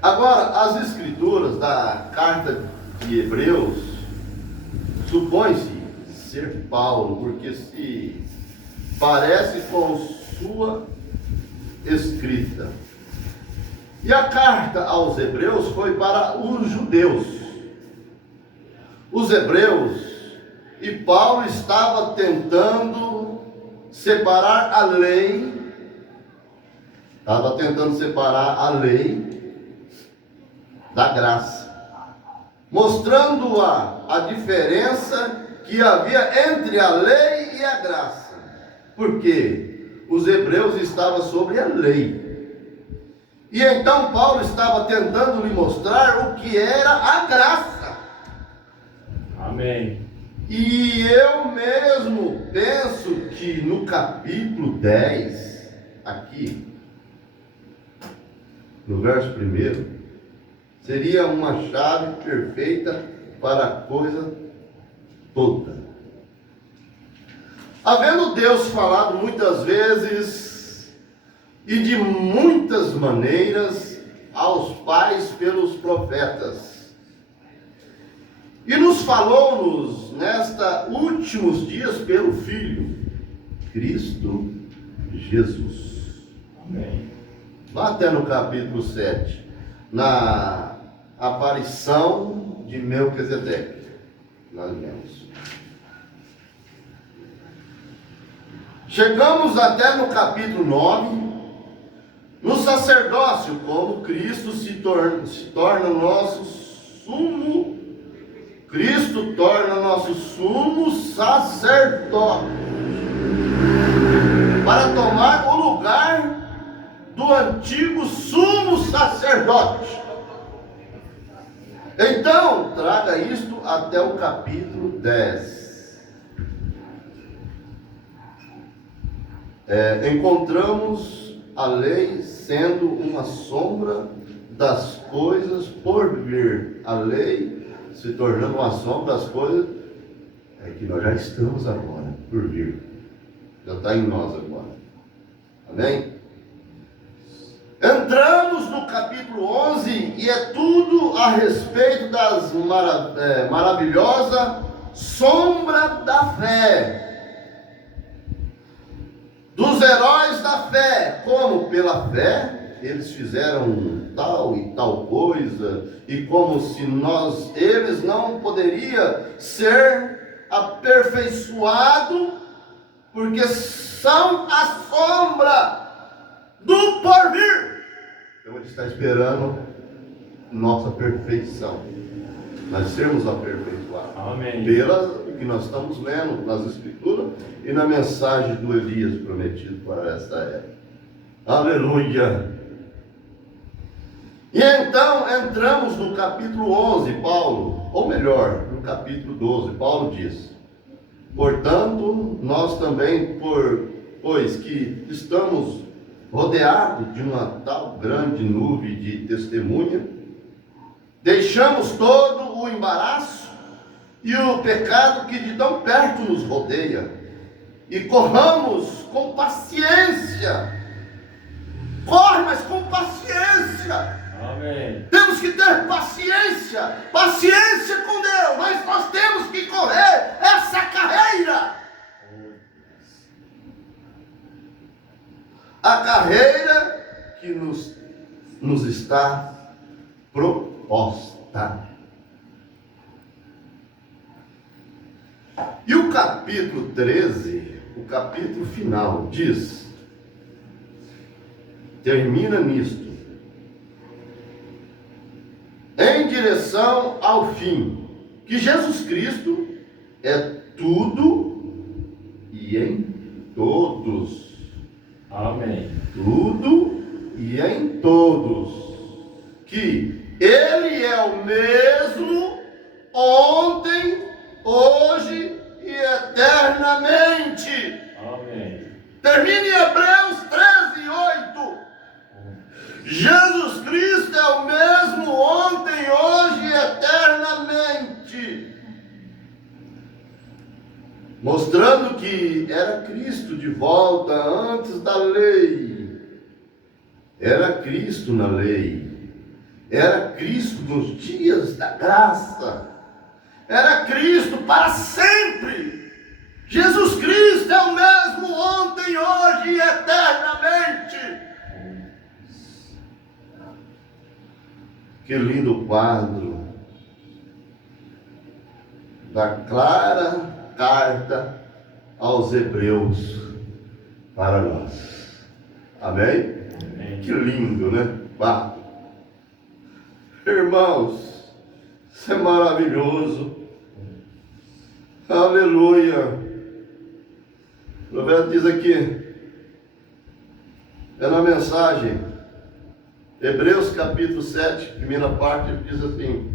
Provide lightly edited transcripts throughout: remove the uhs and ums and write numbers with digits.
Agora, as escrituras da carta de Hebreus supõe-se ser Paulo, porque se parece com sua escrita. E a carta aos Hebreus foi para os judeus. Os hebreus, e Paulo estava tentando separar a lei, da graça, mostrando a diferença que havia entre a lei e a graça, porque os hebreus estavam sobre a lei. E então Paulo estava tentando lhe mostrar o que era a graça. Amém. E eu mesmo penso que no capítulo 10, aqui, no verso 1, seria uma chave perfeita para a coisa toda. Havendo Deus falado muitas vezes e de muitas maneiras aos pais pelos profetas, e nos falou-nos nestes últimos dias pelo Filho, Cristo Jesus. Amém. Lá até no capítulo 7, na aparição de Melquisedeque, nós lemos. Chegamos até no capítulo 9, no sacerdócio, como Cristo se torna nosso sumo. Cristo torna nosso sumo sacerdote para tomar o lugar do antigo sumo sacerdote. Então, traga isto até o capítulo 10. Encontramos a lei sendo uma sombra das coisas por vir. A lei se tornando uma sombra das coisas que nós já estamos agora, por vir. Já está em nós agora. Amém? Entramos no capítulo 11 e é tudo a respeito das maravilhosa sombra da fé. Dos heróis da fé, como pela fé eles fizeram tal e tal coisa, e como se eles não poderia ser aperfeiçoado, porque são a sombra do porvir. Então ele está esperando nossa perfeição, nós sermos aperfeiçoados. Amém. Pela que nós estamos lendo nas Escrituras e na mensagem do Elias prometido para esta era. Aleluia! E então entramos no capítulo 11, Paulo, ou melhor, no capítulo 12, Paulo diz: portanto, nós também, pois que estamos rodeados de uma tal grande nuvem de testemunha, deixamos todo o embaraço e o pecado que de tão perto nos rodeia, e corramos com paciência. Corre, mas com paciência. Amém. Temos que ter paciência com Deus, mas nós temos que correr essa carreira. A carreira que nos está proposta. E o capítulo 13, o capítulo final, termina nisto: em direção ao fim, que Jesus Cristo é tudo e em todos. Amém. Tudo e em todos. Que Ele é o mesmo ontem, hoje e eternamente. Amém. Termina em Hebreus 13:8. Jesus Cristo é o mesmo ontem, hoje e eternamente. Mostrando que era Cristo de volta antes da lei. Era Cristo na lei. Era Cristo nos dias da graça. Era Cristo para sempre. Jesus Cristo é o mesmo ontem, hoje e eternamente. Que lindo quadro da clara carta aos Hebreus para nós. Amém? Amém. Que lindo, né? Bah. Irmãos, isso é maravilhoso. Aleluia. O profeta diz aqui, é na mensagem, Hebreus capítulo 7, primeira parte, ele diz assim: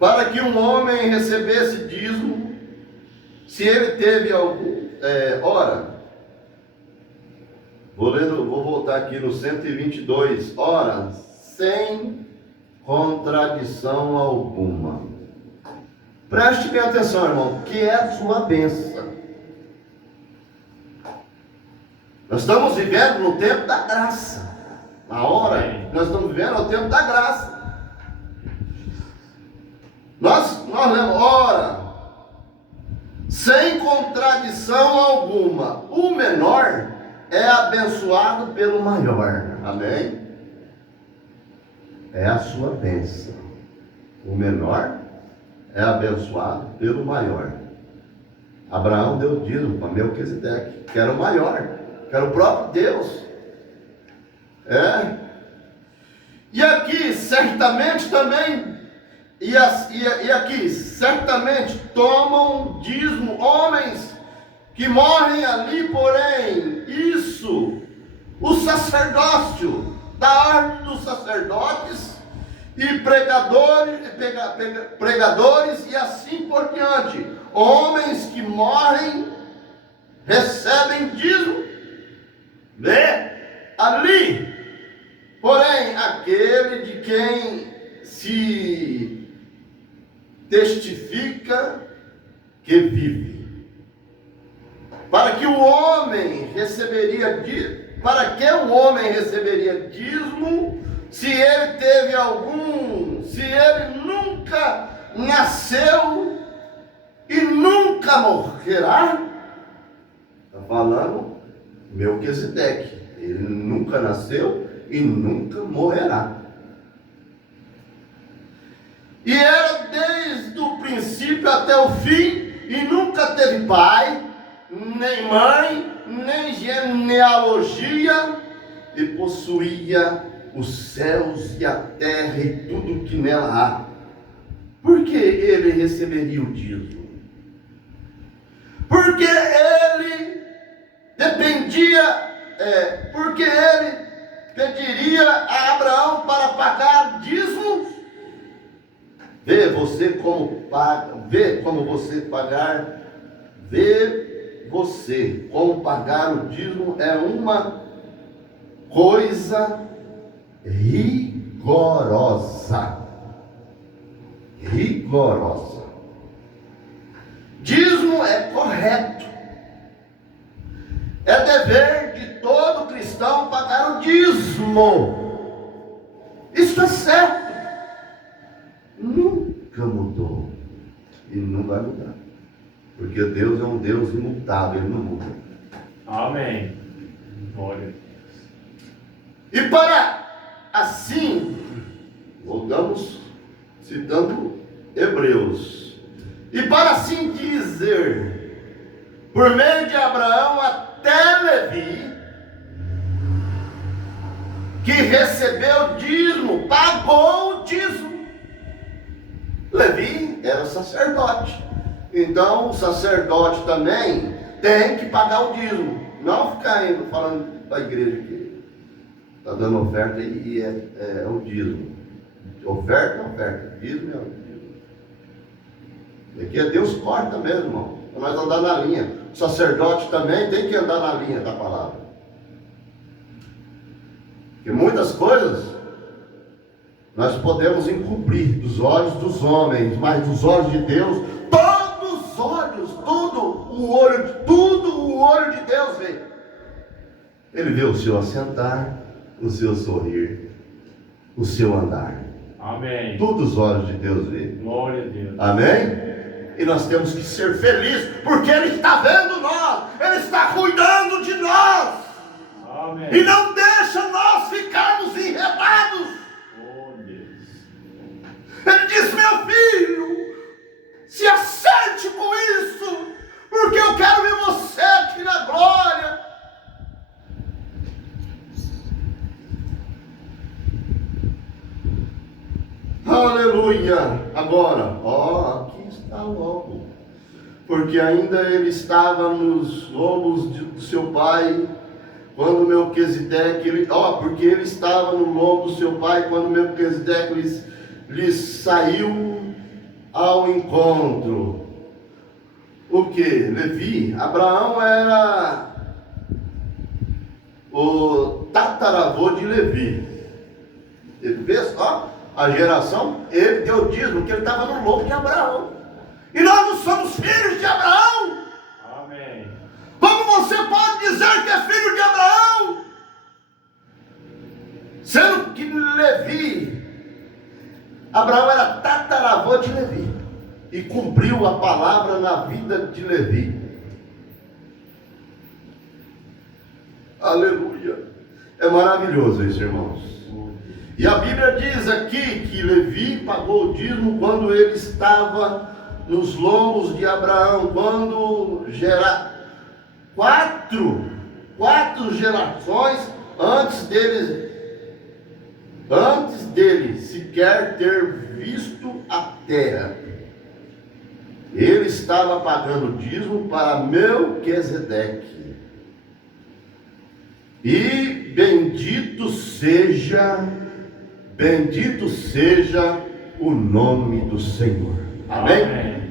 para que um homem recebesse dízimo, se ele teve algum, vou voltar aqui no 122, ora, sem contradição alguma. Preste bem atenção, irmão, que é a sua bênção. Nós estamos vivendo no tempo da graça. Na hora, nós estamos vivendo no tempo da graça. Nós lemos, ora, sem contradição alguma, o menor é abençoado pelo maior. Amém? É a sua bênção. O menor é abençoado pelo maior. Abraão deu dízimo para Melquisedeque, que era o maior, que era o próprio Deus. E aqui certamente também, e aqui certamente tomam dízimo homens que morrem ali, porém, isso, o sacerdócio, da ordem dos sacerdotes e pregadores e assim por diante. Homens que morrem recebem dízimo, ali, porém, aquele de quem se testifica que vive. Para que o homem receberia dízimo, se ele teve algum, se ele nunca nasceu e nunca morrerá? Está falando Melquisedeque. Ele nunca nasceu e nunca morrerá. E era desde o princípio até o fim, e nunca teve pai, nem mãe, nem genealogia, e possuía os céus e a terra e tudo que nela há. Por que ele receberia o dízimo? Porque ele porque ele pediria a Abraão para pagar dízimos. Vê você como pagar o dízimo é uma coisa rigorosa. Dízimo é correto. É dever de todo cristão pagar o dízimo. Isso é certo. Nunca mudou. E não vai mudar. Porque Deus é um Deus imutável, Ele não muda. Amém. Glória. E para assim, voltamos citando Hebreus. E para assim dizer, por meio de Abraão até Levi, que recebeu dízimo, pagou o dízimo. Levi era sacerdote. Então o sacerdote também tem que pagar o dízimo. Não ficar indo falando para a igreja que está dando oferta e é o dízimo. Oferta é oferta, dízimo é o dízimo. Aqui é Deus corta mesmo, irmão, para nós andar na linha. O sacerdote também tem que andar na linha da palavra. Porque muitas coisas nós podemos encobrir dos olhos dos homens, mas dos olhos de Deus, todos os olhos, tudo o olho de Deus vê. Ele vê o seu assentar, o seu sorrir, o seu andar. Amém. Tudo os olhos de Deus vê. Glória a Deus. Amém? E nós temos que ser felizes, porque Ele está vendo nós, Ele está cuidando de nós. Amém. E não deixa nós ficarmos enredados. Oh, Deus. Ele diz: meu filho, se acerte com isso, porque eu quero ver você aqui na glória. Aleluia. Agora, aqui está logo, porque ainda ele estava nos lombos do seu pai, quando Melquisedeque, porque ele estava no lombo do seu pai, quando Melquisedeque lhe saiu ao encontro. O que? Levi. Abraão era o tataravô de Levi. Ele vê só a geração, ele deu dízimo, porque ele estava no lombo de Abraão. E nós não somos filhos de Abraão. Amém. Como você pode dizer que é filho de Abraão? Sendo que Levi, Abraão era tataravô de Levi, e cumpriu a palavra na vida de Levi. Aleluia. É maravilhoso isso, irmãos. E a Bíblia diz aqui que Levi pagou o dízimo quando ele estava nos lombos de Abraão, quando quatro gerações antes dele sequer ter visto a terra. Ele estava pagando o dízimo para Melquisedeque. E bendito seja o nome do Senhor. Amém? Amém.